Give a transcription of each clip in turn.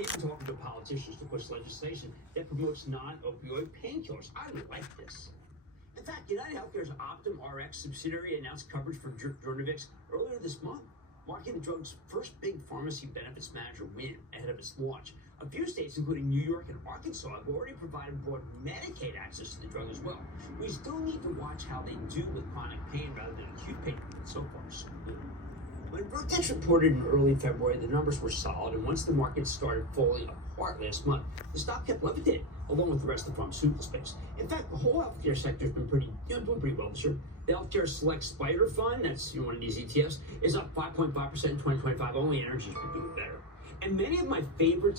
and even talking to politicians to push legislation that promotes non-opioid painkillers. I like this. In fact, United Healthcare's Optum RX subsidiary announced coverage for Jornavix earlier this month, marking the drug's first big pharmacy benefits manager win ahead of its launch. A few states, including New York and Arkansas, have already provided broad Medicaid access to the drug as well. We still need to watch how they do with chronic pain rather than acute pain, but so far so good. When Vertex reported in early February, the numbers were solid, and once the market started falling apart last month, the stock kept levitating, along with the rest of the pharmaceutical space. In fact, the whole healthcare sector has been doing pretty well this year. The Healthcare Select Spider Fund, that's one of these ETFs, is up 5.5% in 2025. Only energy's been doing better. And many of my favorite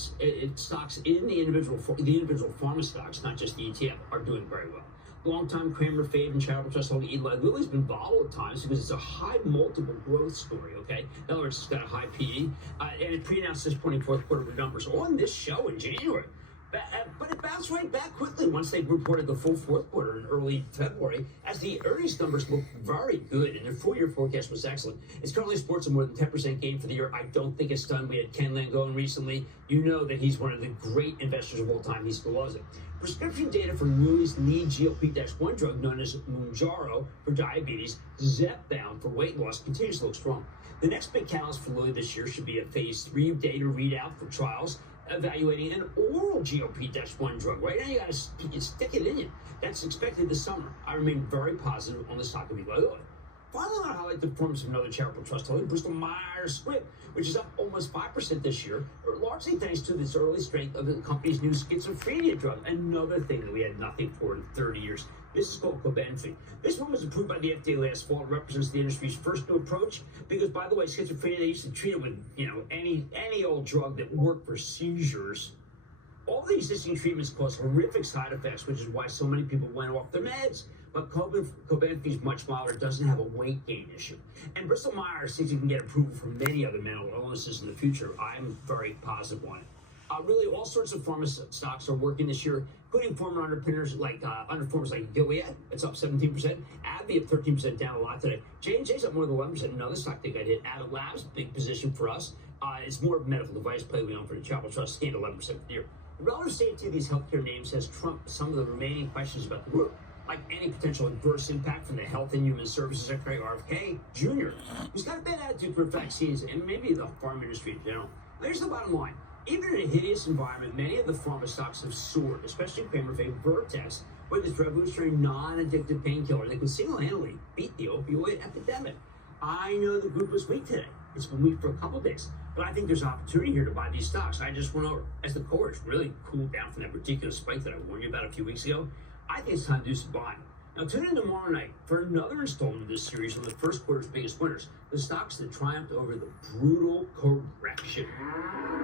stocks in the individual pharma stocks, not just the ETF, are doing very well. Longtime Cramer fave and charitable trust holder Eli Lilly's been volatile at times because it's a high multiple growth story, okay? In other words, it's got a high PE, and it pre-announced this 24th quarter numbers on this show in January. But it bounced right back quickly once they reported the full fourth quarter in early February, as the earnings numbers look very good, and their full-year forecast was excellent. It's currently sports a more than 10% gain for the year. I don't think it's done. We had Ken Langone recently. You know that he's one of the great investors of all time. He still loves it. Prescription data for Lilly's lead GLP-1 drug known as Mounjaro for diabetes, Zepbound for weight loss, continues to look strong. The next big catalyst for Lilly this year should be a phase 3 data readout for trials evaluating an oral GLP-1 drug. Right now, you gotta stick it in you. That's expected this summer. I remain very positive on the stock of Eli Lilly. Finally, I want to highlight the performance of another charitable trust holder, Bristol Myers Squibb, which is up almost 5% this year, largely thanks to this early strength of the company's new schizophrenia drug. Another thing that we had nothing for in 30 years. This is called Cobenfy. This one was approved by the FDA last fall. It represents the industry's first new approach because, by the way, schizophrenia, they used to treat it with, any old drug that worked for seizures. All the existing treatments cause horrific side effects, which is why so many people went off their meds. But Cobenfy is much milder, doesn't have a weight gain issue. And Bristol Myers thinks it can get approval for many other mental illnesses in the future. I'm very positive on it. Really, all sorts of pharma stocks are working this year, including pharma underpinners underperformers like Gilead. It's up 17%. AbbVie up 13%, down a lot today. J&J's up more than 11%. Another stock that got hit. Abbott Labs, big position for us. It's more of a medical device play we own for the Charitable Trust, gained 11% for the year. The relative safety of these healthcare names has trumped some of the remaining questions about the group, like any potential adverse impact from the Health and Human Services Secretary, RFK Jr., who's got a bad attitude for vaccines and maybe the pharma industry in general. Here's the bottom line. Even in a hideous environment, many of the pharma stocks have soared, especially Cramer fave Vertex, with its revolutionary non-addictive painkiller that can single-handedly beat the opioid epidemic. I know the group was weak today. It's been weak for a couple of days, but I think there's opportunity here to buy these stocks. I just went over, as the cohorts really cooled down from that ridiculous spike that I warned you about a few weeks ago, I think it's time to do some buying. Now, tune in tomorrow night for another installment of this series on the first quarter's biggest winners, the stocks that triumphed over the brutal correction.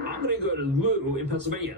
I'm going to go to Lou in Pennsylvania.